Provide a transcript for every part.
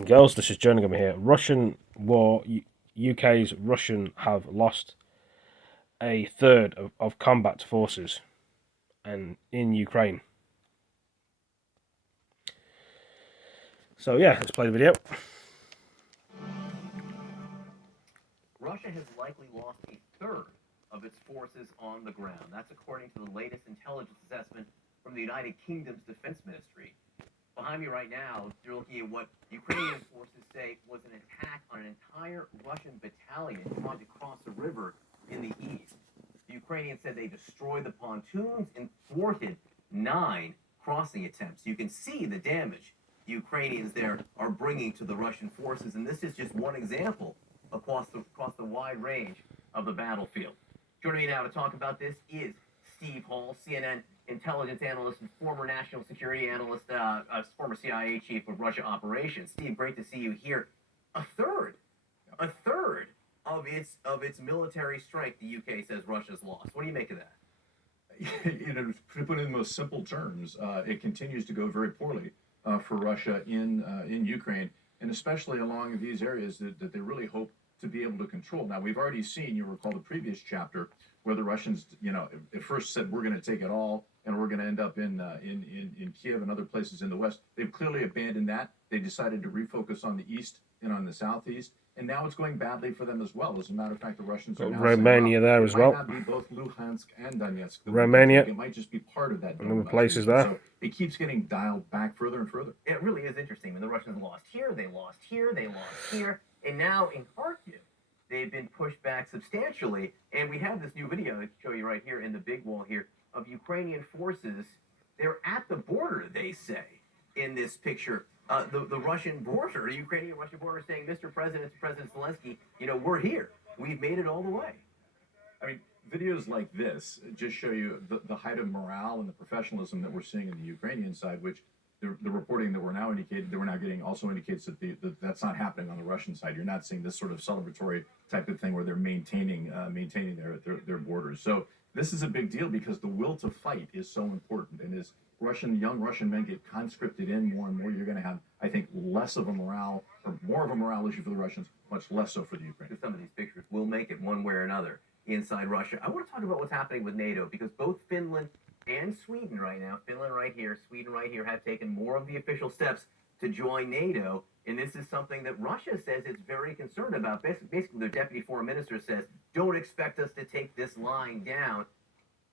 and girls, this is Jerningham here. Russian war, UK's Russian have lost a third of combat forces and in Ukraine. So yeah, let's play the video. Russia has likely lost a third of its forces on the ground. That's according to the latest intelligence assessment from the United Kingdom's Defense Ministry. Behind me right now, you're looking at what Ukrainian forces say was an attack on an entire Russian battalion trying to cross a river in the east. The Ukrainians said they destroyed the pontoons and thwarted 9 crossing attempts. You can see the damage the Ukrainians there are bringing to the Russian forces, and this is just one example across the wide range of the battlefield. Joining me now to talk about this is Steve Hall, CNN intelligence analyst and former national security analyst, former CIA chief of Russia operations. Steve, great to see you here. A third of its military strength, the UK says Russia's lost. What do you make of that? You know, to put it in the most simple terms, it continues to go very poorly for Russia in Ukraine, and especially along these areas that they really hope to be able to control. Now, we've already seen, you recall the previous chapter, where the Russians, you know, at first said, we're going to take it all, and we're going to end up in Kiev and other places in the west. They've clearly abandoned that. They decided to refocus on the east and on the southeast, and now it's going badly for them as well. As a matter of fact, the Russians are now Romania saying, there as well. It might not be both Luhansk and Donetsk. Romania. It might just be part of that. And other places there. So it keeps getting dialed back further and further. It really is interesting. When the Russians lost here, they lost here, they lost here, and now in Kharkiv, they've been pushed back substantially. And we have this new video to show you right here in the big wall here of Ukrainian forces. They're at the border, they say, in this picture. The Russian border, the Ukrainian-Russian border, saying, Mr. President, President Zelensky, you know, we're here. We've made it all the way. I mean, videos like this just show you the height of morale and the professionalism that we're seeing in the Ukrainian side, which the reporting that we're now getting also indicates that that's not happening on the Russian side. You're not seeing this sort of celebratory type of thing where they're maintaining their borders. So this is a big deal because the will to fight is so important, and as young Russian men get conscripted in more and more, you're going to have, I think, less of a morale or more of a morale issue for the Russians, much less so for the Ukrainians. Some of these pictures will make it one way or another inside Russia. I want to talk about what's happening with NATO, because both Finland and Sweden right now, Finland right here, Sweden right here, have taken more of the official steps to join NATO. And this is something that Russia says it's very concerned about. Basically, their deputy foreign minister says, don't expect us to take this line down.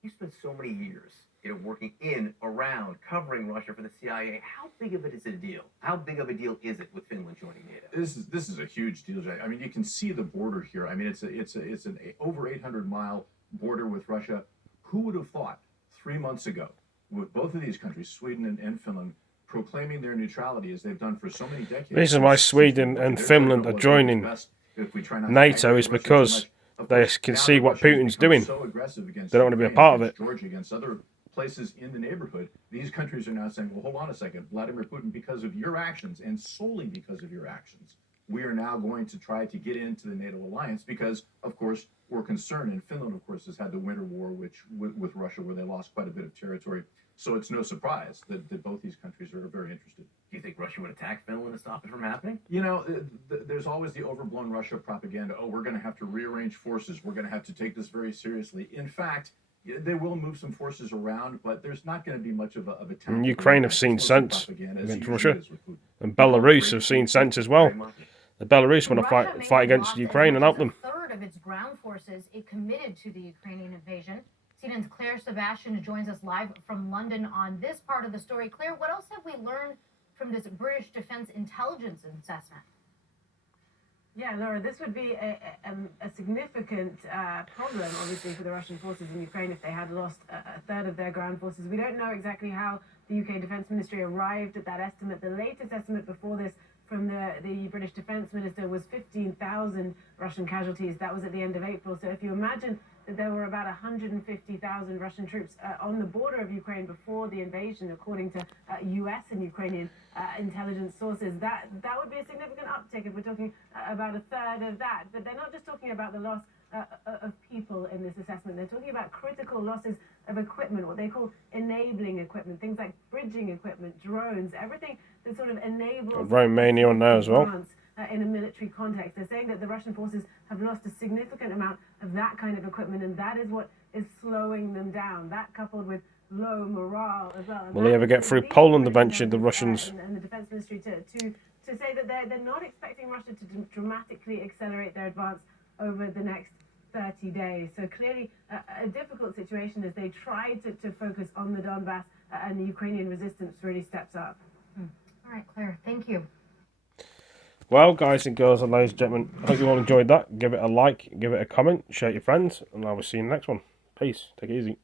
You spent so many years, you know, working in, around, covering Russia for the CIA. How big of it is a deal? How big of a deal is it with Finland joining NATO? This is a huge deal, Jay. I mean, you can see the border here. I mean, it's an over 800-mile border with Russia. Who would have thought 3 months ago, with both of these countries, Sweden and Finland, proclaiming their neutrality as they've done for so many decades? The reason why Sweden and Finland are joining NATO is because they can see what Putin's doing. They don't want to be a part of it. Georgia, against other places in the neighborhood, these countries are now saying, well, hold on a second, Vladimir Putin, because of your actions, and solely because of your actions, we are now going to try to get into the NATO alliance because, of course, we're concerned. And Finland, of course, has had the Winter War with Russia, where they lost quite a bit of territory. So it's no surprise that both these countries are very interested. Do you think Russia would attack Finland to stop it from happening? You know, there's always the overblown Russia propaganda. Oh, we're going to have to rearrange forces. We're going to have to take this very seriously. In fact, they will move some forces around, but there's not going to be much of a attack. And Ukraine have seen sense against Russia, and Belarus have seen sense as well. The Belarus want to fight against Ukraine and help them. A third of its ground forces it committed to the Ukrainian invasion. CNN's Claire Sebastian joins us live from London on this part of the story. Claire, what else have we learned from this British Defense Intelligence assessment? Yeah, Laura, this would be a significant problem, obviously, for the Russian forces in Ukraine if they had lost a third of their ground forces. We don't know exactly how the UK Defence Ministry arrived at that estimate. The latest estimate before this from the British Defence Minister was 15,000 Russian casualties. That was at the end of April. So if you imagine that there were about 150,000 Russian troops on the border of Ukraine before the invasion, according to US and Ukrainian intelligence sources, that would be a significant uptick if we're talking about a third of that. But they're not just talking about the loss of people in this assessment. They're talking about critical losses of equipment, what they call enabling equipment, things like bridging equipment, drones, everything sort of enables Romania on there as well. advance, in a military context. They're saying that the Russian forces have lost a significant amount of that kind of equipment, and that is what is slowing them down. That coupled with low morale as well. And Will they ever get through Poland eventually, the Russians? And the defense ministry to say that they're not expecting Russia to dramatically accelerate their advance over the next 30 days. So clearly a difficult situation as they try to focus on the Donbass, and the Ukrainian resistance really steps up. All right, Claire, thank you. Well, guys and girls and ladies and gentlemen, I hope you all enjoyed that. Give it a like, give it a comment, share it with your friends, and I will see you in the next one. Peace. Take it easy.